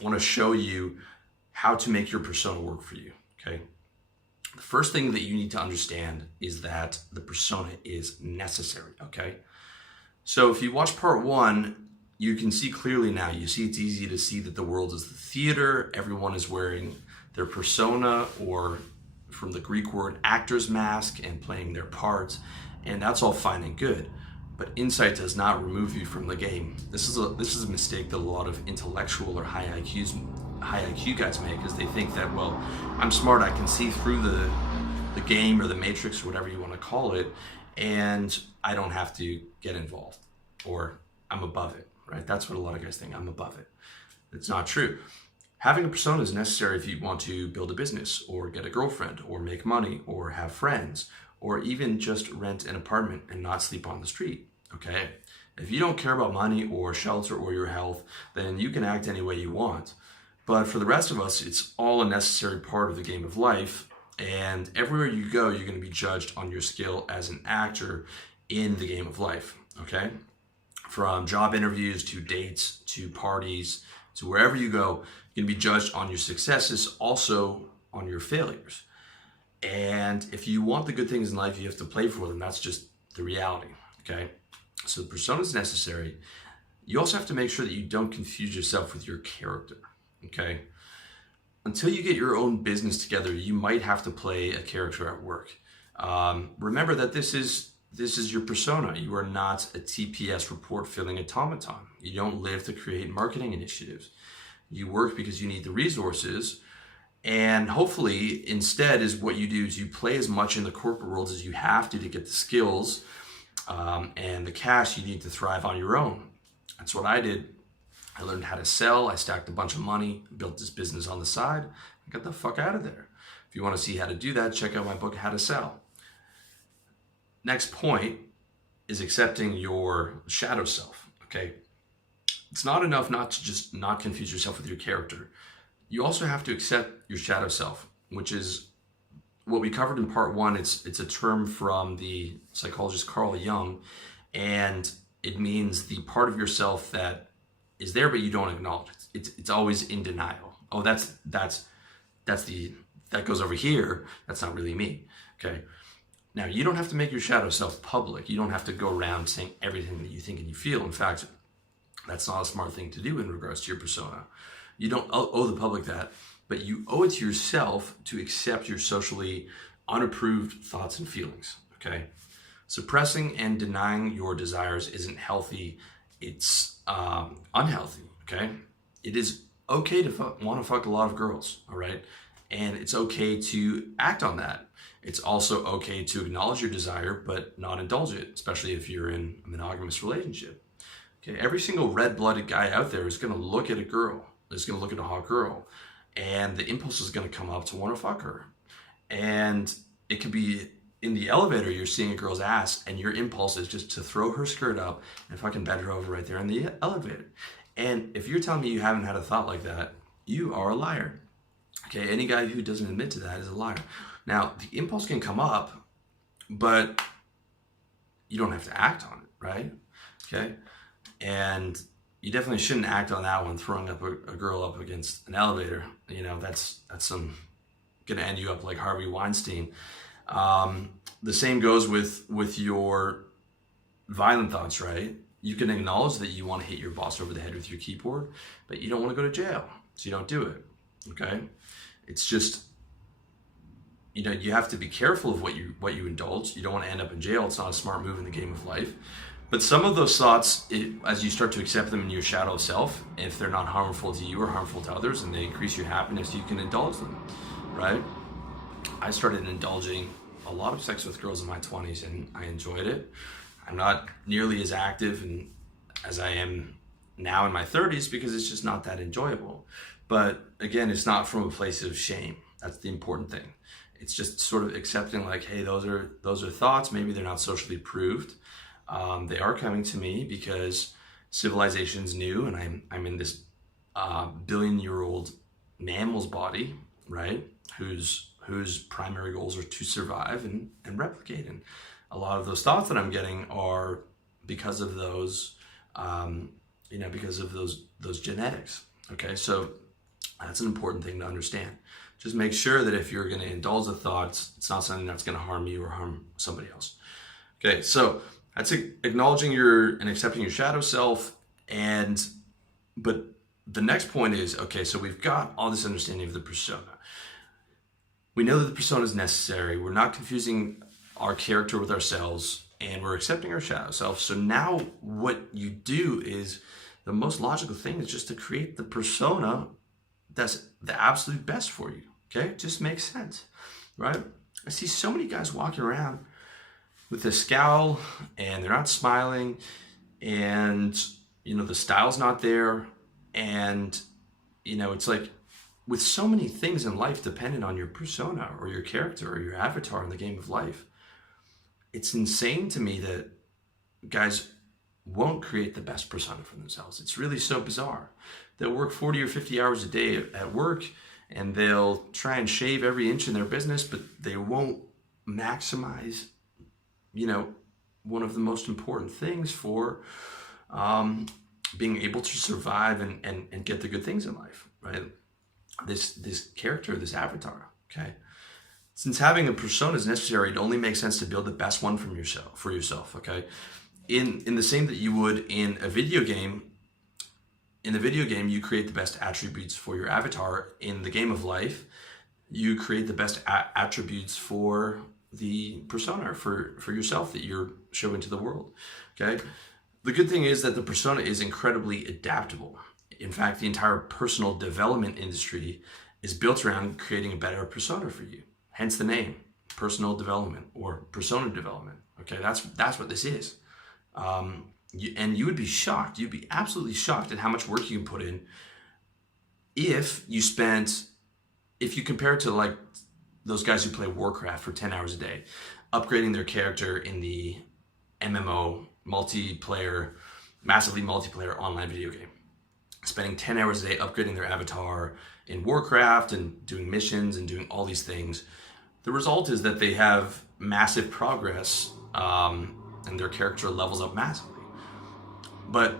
want to show you how to make your persona work for you, okay? The first thing that you need to understand is that the persona is necessary, okay? So if you watch part 1, you can see clearly now. You see it's easy to see that the world is the theater. Everyone is wearing their persona, or from the Greek word, actor's mask, and playing their parts. And that's all fine and good. But insight does not remove you from the game. This is a mistake that a lot of intellectual or high IQ guys make, is they think that, well, I'm smart, I can see through the game or the matrix or whatever you want to call it, and I don't have to get involved, or I'm above it, right? That's what a lot of guys think, I'm above it. It's not true. Having a persona is necessary if you want to build a business, or get a girlfriend, or make money, or have friends, or even just rent an apartment and not sleep on the street, okay? If you don't care about money or shelter or your health, then you can act any way you want. But for the rest of us, it's all a necessary part of the game of life. And everywhere you go, you're going to be judged on your skill as an actor in the game of life, okay? From job interviews to dates to parties to wherever you go, you're going to be judged on your successes, also on your failures. And if you want the good things in life, you have to play for them. That's just the reality, okay? So the persona is necessary. You also have to make sure that you don't confuse yourself with your character, okay? Until you get your own business together, you might have to play a character at work. Remember that this is your persona. You are not a TPS report filling automaton. You don't live to create marketing initiatives. You work because you need the resources, and hopefully instead is what you do is you play as much in the corporate world as you have to get the skills and the cash you need to thrive on your own. That's what I did. I learned how to sell. I stacked a bunch of money, built this business on the side. I got the fuck out of there. If you want to see how to do that, check out my book, How to Sell. Next point is accepting your shadow self, okay? It's not enough not to just not confuse yourself with your character. You also have to accept your shadow self, which is what we covered in part 1. It's a term from the psychologist Carl Jung, and it means the part of yourself that is there but you don't acknowledge it. It's always in denial. Oh, that goes over here. That's not really me. Okay. Now, you don't have to make your shadow self public. You don't have to go around saying everything that you think and you feel. In fact, that's not a smart thing to do in regards to your persona. You don't owe the public that, but you owe it to yourself to accept your socially unapproved thoughts and feelings. Okay. Suppressing and denying your desires isn't healthy. It's unhealthy, okay? It is okay to want to fuck a lot of girls, all right? And it's okay to act on that. It's also okay to acknowledge your desire, but not indulge it, especially if you're in a monogamous relationship. Okay, every single red-blooded guy out there is going to look at a girl, is going to look at a hot girl, and the impulse is going to come up to want to fuck her. And it could be in the elevator, you're seeing a girl's ass, and your impulse is just to throw her skirt up and fucking bend her over right there in the elevator. And if you're telling me you haven't had a thought like that, you are a liar. Okay, any guy who doesn't admit to that is a liar. Now, the impulse can come up, but you don't have to act on it, right? Okay, and you definitely shouldn't act on that one, throwing up a girl up against an elevator. You know, that's gonna end you up like Harvey Weinstein. The same goes with your violent thoughts, right? You can acknowledge that you want to hit your boss over the head with your keyboard, but you don't want to go to jail, so you don't do it, okay? It's just, you know, you have to be careful of what you indulge. You don't want to end up in jail. It's not a smart move in the game of life. But some of those thoughts, as you start to accept them in your shadow self, if they're not harmful to you or harmful to others and they increase your happiness, you can indulge them, right? I started indulging a lot of sex with girls in my 20s and I enjoyed it. I'm not nearly as active as I am now in my 30s because it's just not that enjoyable. But again, it's not from a place of shame. That's the important thing. It's just sort of accepting like, hey, those are thoughts. Maybe they're not socially approved. They are coming to me because civilization's new and I'm in this billion-year-old mammal's body, right? Whose primary goals are to survive and replicate. And a lot of those thoughts that I'm getting are because of those, because of those genetics. Okay, so That's an important thing to understand. Just make sure that if you're going to indulge the thoughts, it's not something that's going to harm you or harm somebody else. Okay, so that's acknowledging and accepting your shadow self. But the next point is, okay, so we've got all this understanding of the persona. We know that the persona is necessary. We're not confusing our character with ourselves, and we're accepting our shadow self. So now what you do is, the most logical thing is just to create the persona that's the absolute best for you. Okay, it just makes sense, right? I see so many guys walking around with a scowl and they're not smiling, and the style's not there, and it's like, with so many things in life dependent on your persona or your character or your avatar in the game of life, it's insane to me that guys won't create the best persona for themselves. It's really so bizarre. They'll work 40 or 50 hours a day at work, and they'll try and shave every inch in their business, but they won't maximize, one of the most important things for being able to survive and get the good things in life, right? This character, this avatar, okay? Since having a persona is necessary, it only makes sense to build the best one for yourself, okay? In the same that you would in a video game. In the video game, you create the best attributes for your avatar. In the game of life, you create the best attributes for the persona, for yourself, that you're showing to the world, okay? The good thing is that the persona is incredibly adaptable. In fact, the entire personal development industry is built around creating a better persona for you. Hence the name, personal development or persona development. Okay, that's what this is. And you would be shocked. You'd be absolutely shocked at how much work you can put in if you compare it to like those guys who play Warcraft for 10 hours a day, upgrading their character in the MMO, massively multiplayer online video game, spending 10 hours a day upgrading their avatar in Warcraft and doing missions and doing all these things. The result is that they have massive progress, and their character levels up massively. But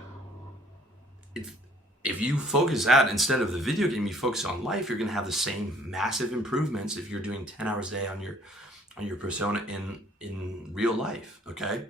if you focus that, instead of the video game, you focus on life, you're going to have the same massive improvements if you're doing 10 hours a day on your persona in real life, okay?